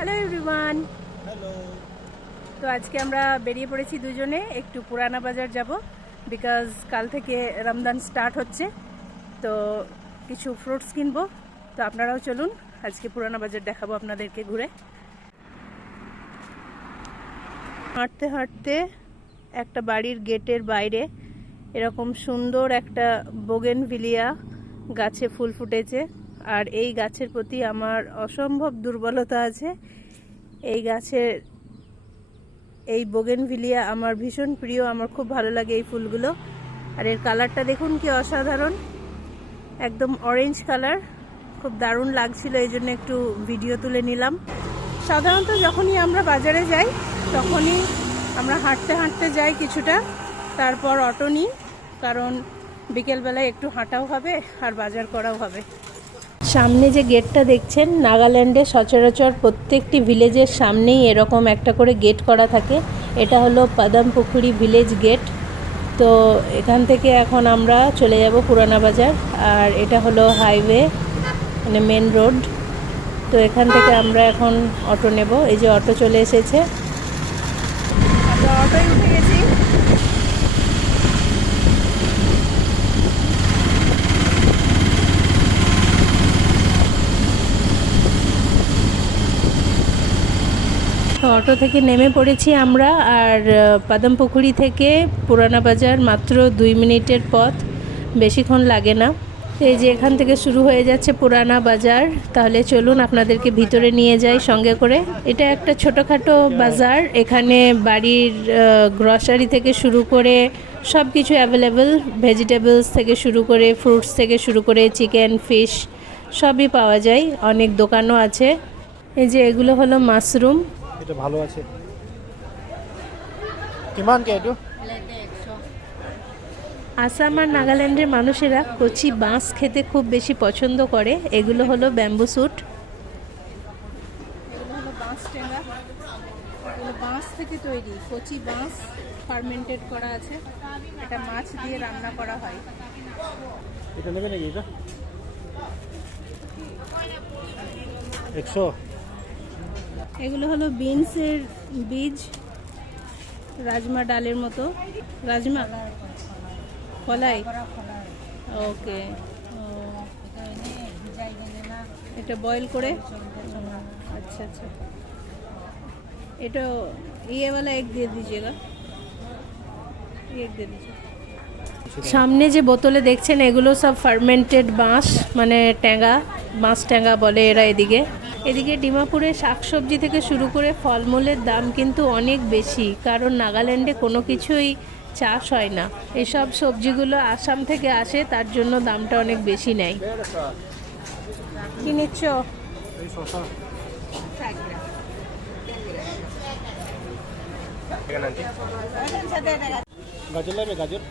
Hello everyone. Hello. তো আজকে আমরা বেরিয়ে পড়েছি দুজনে একটু পুরানা বাজার যাব, বিকজ কাল থেকে রমজান স্টার্ট হচ্ছে। তো কিছু ফ্রুটস কিনবো। তো আপনারাও চলুন, আজকে পুরানা বাজার দেখাবো আপনাদেরকে ঘুরে। হাঁটতে হাঁটতে একটা বাড়ির গেটের বাইরে এরকম সুন্দর একটা বোগেনভিলিয়া গাছে ফুল ফুটেছে। আর এই গাছের প্রতি আমার অসম্ভব দুর্বলতা আছে। এই বোগেনভিলিয়া আমার ভীষণ প্রিয়, আমার খুব ভালো লাগে এই ফুলগুলো। আর এর কালারটা দেখুন কি অসাধারণ, একদম অরেঞ্জ কালার, খুব দারুণ লাগছিল, এই জন্য একটু ভিডিও তুলে নিলাম। সাধারণত যখনই আমরা বাজারে যাই তখনই আমরা হাঁটতে হাঁটতে যাই কিছুটা, তারপর অটো নিই, কারণ বিকেলবেলায় একটু হাঁটাও হবে আর বাজার করাও হবে। সামনে যে গেটটা দেখছেন, নাগাল্যান্ডে সচরাচর প্রত্যেকটি ভিলেজের সামনেই এরকম একটা করে গেট করা থাকে। এটা হলো পাদামপুকুরি ভিলেজ গেট। তো এখান থেকে এখন আমরা চলে যাব পুরানা বাজার, আর এটা হলো হাইওয়ে, মানে মেন রোড। তো এখান থেকে আমরা এখন অটো নেব। এই যে অটো চলে এসেছে, আমরা অটোয় উঠে গেছি। অটো থেকে নেমে পড়েছি আমরা, আর পাদামপুকুরি থেকে পুরানা বাজার মাত্র 2 মিনিটের পথ, বেশিক্ষণ লাগে না। এই যে এখান থেকে শুরু হয়ে যাচ্ছে পুরানা বাজার। তাহলে চলুন আপনাদেরকে ভিতরে নিয়ে যাই সঙ্গে করে। এটা একটা ছোটোখাটো বাজার, এখানে বাড়ির গ্রসারি থেকে শুরু করে সব কিছু অ্যাভেলেবেল, ভেজিটেবলস থেকে শুরু করে ফ্রুটস থেকে শুরু করে চিকেন, ফিশ সবই পাওয়া যায়। অনেক দোকানও আছে। এই যে এগুলো হলো মাশরুম। এটা ভালো আছে। কিমান কে এটো? আসাম আর নাগাল্যান্ডের মানুষেরা কচি বাঁশ খেতে খুব বেশি পছন্দ করে। এগুলো হলো ব্যাম্বু স্যুট। এগুলো হলো বাঁশ টেঙ্গা, এগুলো বাঁশ থেকে তৈরি, কচি বাঁশ ফার্মেন্টেড করা আছে। এটা মাছ দিয়ে রান্না করা হয়। এটা নেবে নাকি? এটা 100। এগুলো হলো বিনসের বীজ, রাজমা ডালের মতো। রাজমা কলাই, ওকে। এটা বয়েল করে, अच्छा अच्छा। এটা ये वाला एक दे दीजिएगा, एक दे दीजिए। সামনে যে বোতলে দেখছেন এগুলো সব ফার্মেন্টেড বাঁশ, মানে ট্যাঙ্গা, বাঁশ ট্যাঙ্গা বলে এরা এদিকে। এদিকে ডিমাপুরে শাকসবজি থেকে শুরু করে ফলমূলের দাম কিন্তু অনেক বেশি, কারণ নাগাল্যান্ডে কোনো কিছুই চাষ হয় না। এসব সবজিগুলো আসাম থেকে আসে, তার জন্য দামটা অনেক বেশি নেয়। কি নিচ্ছ? গাজর লাগবে? গাজর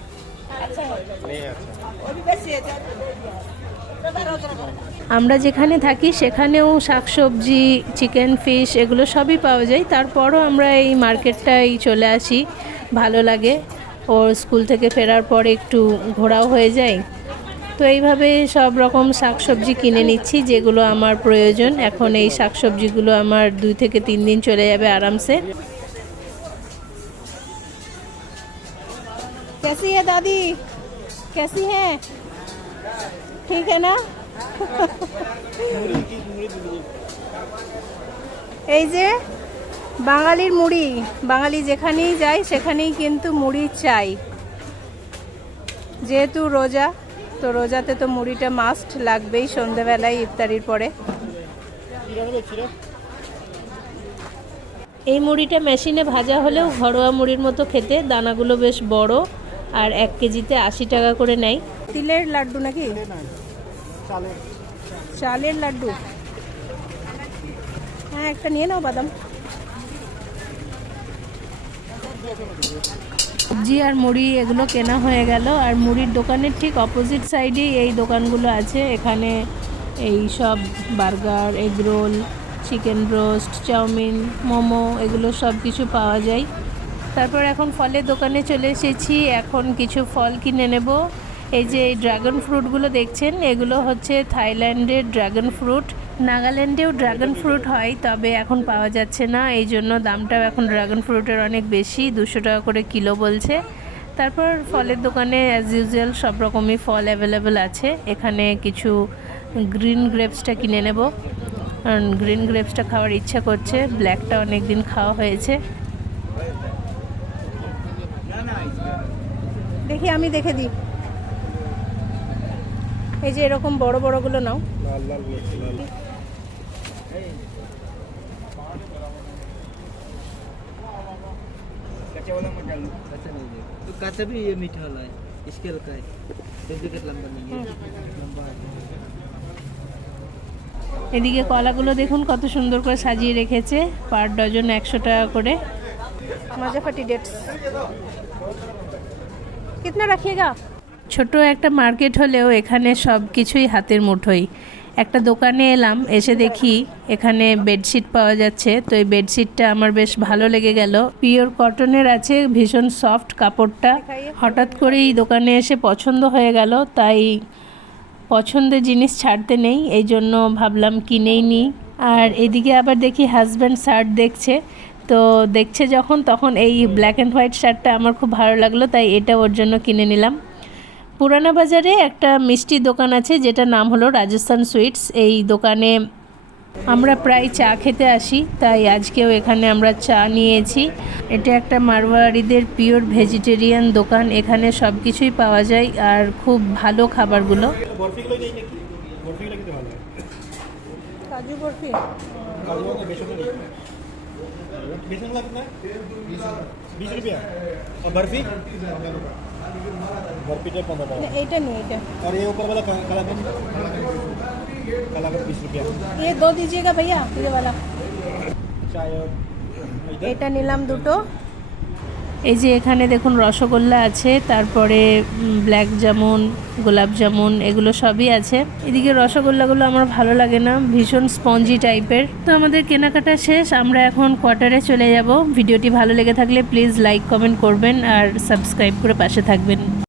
আমরা যেখানে থাকি সেখানেও শাকসবজি, চিকেন, ফিশ এগুলো সবই পাওয়া যায়। তারপরও আমরা এই মার্কেটটাই চলে আসি, ভালো লাগে। ওর স্কুল থেকে ফেরার পরে একটু ঘোরাও হয়ে যায়। তো এইভাবে সব রকম শাকসবজি কিনে নিচ্ছি যেগুলো আমার প্রয়োজন। এখন এই শাকসবজিগুলো আমার 2 থেকে 3 দিন চলে যাবে আরামসে। कैसी है दादी, कैसी हैं? ठीक है ना? এই যে বাঙালির মুড়ি, বাঙালি যেখানেই যায় সেখানেই কিন্তু মুড়ি চাই। যেহেতু রোজা, তো রোজাতে তো মুড়িটা মাস্ট লাগবেই সন্ধ্যেবেলায় ইফতারির পরে। এই মুড়িটা মেশিনে ভাজা হলেও ঘরোয়া মুড়ির মতো খেতে, দানাগুলো বেশ বড়, আর 1 কেজিতে 80 টাকা করে নেয়। তিলের লাড্ডু নাকি? চালের লাড্ডু, হ্যাঁ একটা নিয়ে নাও। বাদাম, সবজি আর মুড়ি এগুলো কেনা হয়ে গেল। আর মুড়ির দোকানের ঠিক অপোজিট সাইডেই এই দোকানগুলো আছে। এখানে এই সব burger, egg roll, chicken roast, chowmein, momo এগুলো সব কিছু পাওয়া যায়। তারপর এখন ফলের দোকানে চলে এসেছি, এখন কিছু ফল কিনে নেব। এই যে এই ড্রাগন ফ্রুটগুলো দেখছেন, এগুলো হচ্ছে থাইল্যান্ডের ড্রাগন ফ্রুট। নাগাল্যান্ডেও ড্রাগন ফ্রুট হয়, তবে এখন পাওয়া যাচ্ছে না, এই জন্য দামটাও এখন ড্রাগন ফ্রুটের অনেক বেশি, 200 টাকা করে কিলো বলছে। তারপর ফলের দোকানে অ্যাজ ইউজুয়াল সব রকমই ফল অ্যাভেলেবেল আছে। এখানে কিছু গ্রিন গ্রেপসটা কিনে নেব, কারণ গ্রিন গ্রেপসটা খাওয়ার ইচ্ছা করছে, ব্ল্যাকটা অনেক দিন খাওয়া হয়েছে। দেখি আমি দেখে দিই, এই যে এরকম বড় বড়গুলো নাও। লাল লাল লাল कच्चा वाला मत डालो, अच्छा नहीं देगा। तो काचा भी ये मीठा वाला है, इसके हल्का है, डुप्लीकेट लंबा नहीं है, लंबा है। এদিকে কলাগুলো দেখুন কত সুন্দর করে সাজিয়ে রেখেছে, পার ডজন 100 টাকা করে। মাজাফাটি ডেটস কিতনা রাখিয়েগা? ছোট একটা মার্কেট হলেও এখানে সব কিছুই হাতের মুঠোই। একটা দোকানে এলাম, এসে দেখি এখানে বেডশিট পাওয়া যাচ্ছে, তো এই বেডশিটটা আমার বেশ ভালো লেগে গেল, পিওর কটনের আছে, ভীষণ সফট কাপড়টা। হঠাৎ করেই দোকানে এসে পছন্দ হয়ে গেল, তাই পছন্দের জিনিস ছাড়তে নেই, এই জন্য ভাবলাম কিনেই নিই। আর এদিকে আবার দেখি হাজব্যান্ড শার্ট দেখছে, তো দেখছে যখন, তখন এই ব্ল্যাক অ্যান্ড হোয়াইট শার্টটা আমার খুব ভালো লাগলো, তাই এটা ওর জন্য কিনে নিলাম। পুরানা বাজারে একটা মিষ্টির দোকান আছে যেটার নাম হলো রাজস্থান সুইটস। এই দোকানে আমরা প্রায় চা খেতে আসি, তাই আজকেও এখানে আমরা চা নিয়েছি। এটা একটা মারওয়াড়িদের পিওর ভেজিটেরিয়ান দোকান, এখানে সব কিছুই পাওয়া যায় আর খুব ভালো খাবারগুলো। বরফিগুলো নেই নাকি? বরফিগুলো কিন্তু ভালো হয়। কাজু বরফি কাজু বরফি বেসন নেই। बेसन लगता है 20 रुपया और बर्फी बर्फी टाइप 15 टाका এইটা নিয়ে এটা, और ये ऊपर वाला काला बन 20 रुपया ये दो दीजिएगा भैया, ये वाला। चाय और এটা নিলাম দুটো। এই যে এখানে দেখুন রসগোল্লা আছে, তারপরে ব্ল্যাক জামুন, গোলাপ জামুন, এগুলো সবই আছে। এদিকে রসগোল্লাগুলো আমার ভালো লাগে না, ভীষণ স্পঞ্জি টাইপের। তো আমাদের কেনাকাটা শেষ, আমরা এখন কোয়ার্টারে চলে যাব। ভিডিওটি ভালো লেগে থাকলে প্লিজ লাইক কমেন্ট করবেন আর সাবস্ক্রাইব করে পাশে থাকবেন।